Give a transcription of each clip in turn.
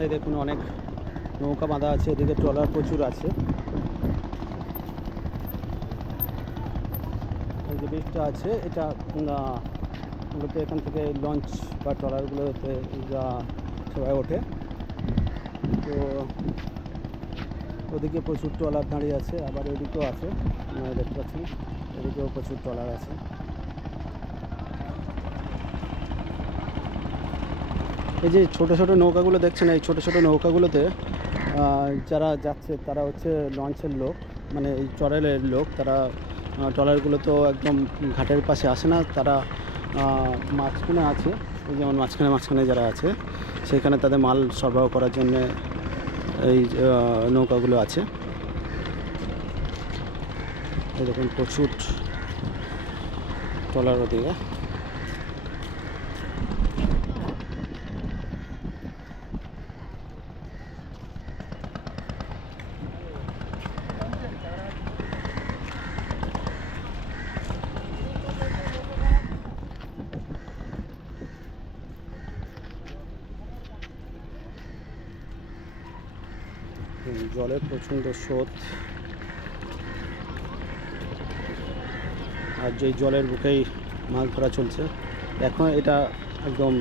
এই দেখুন অনেক নৌকা বাঁধা আছে, এদিকে ট্রলার প্রচুর আছে। এই যে ব্রিজটা আছে এটা মূলত এখান থেকে লঞ্চ বা ট্রলারগুলোতে সবাই ওঠে। তো ওদিকে প্রচুর ট্রলার দাঁড়িয়ে আছে, আবার এদিকেও আছে, দেখতে পাচ্ছেন এদিকেও প্রচুর ট্রলার আছে। এই যে ছোটো ছোটো নৌকাগুলো দেখছেন, এই ছোটো ছোটো নৌকাগুলোতে যারা যাচ্ছে তারা হচ্ছে লঞ্চের লোক, মানে এই ট্রলারের লোক। তারা ট্রলারগুলো তো একদম ঘাটের পাশে আসে না, তারা মাঝখানে আছে। এই যেমন মাঝখানে যারা আছে সেখানে তাদের মাল সরবরাহ করার জন্যে এই নৌকাগুলো আছে। এই দেখুন প্রচুর ট্রলার ওদিকে। জলের প্রচণ্ড স্রোত, আর যেই জলের বুকেই মাছ ধরা চলছে এখন। এটা একদম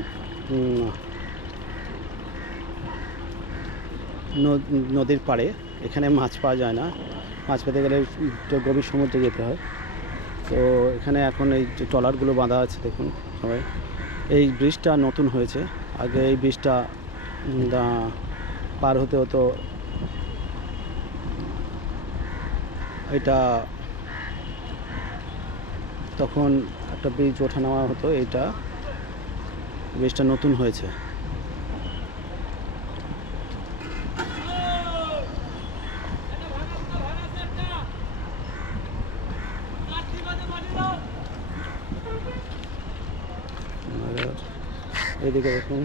নদীর পাড়ে, এখানে মাছ পাওয়া যায় না। মাছ পেতে গেলে গভীর সমুদ্রে যেতে হয়। তো এখানে এখন এই যে ট্রলারগুলো বাঁধা আছে দেখুন সবাই। এই ব্রিজটা নতুন হয়েছে, আগে এই ব্রিজটা পার হতে হতো, এটা তখন একটা ব্রিজ ওঠা নেওয়া হতো। এইটা ব্রিজটা নতুন হয়েছে। এদিকে দেখুন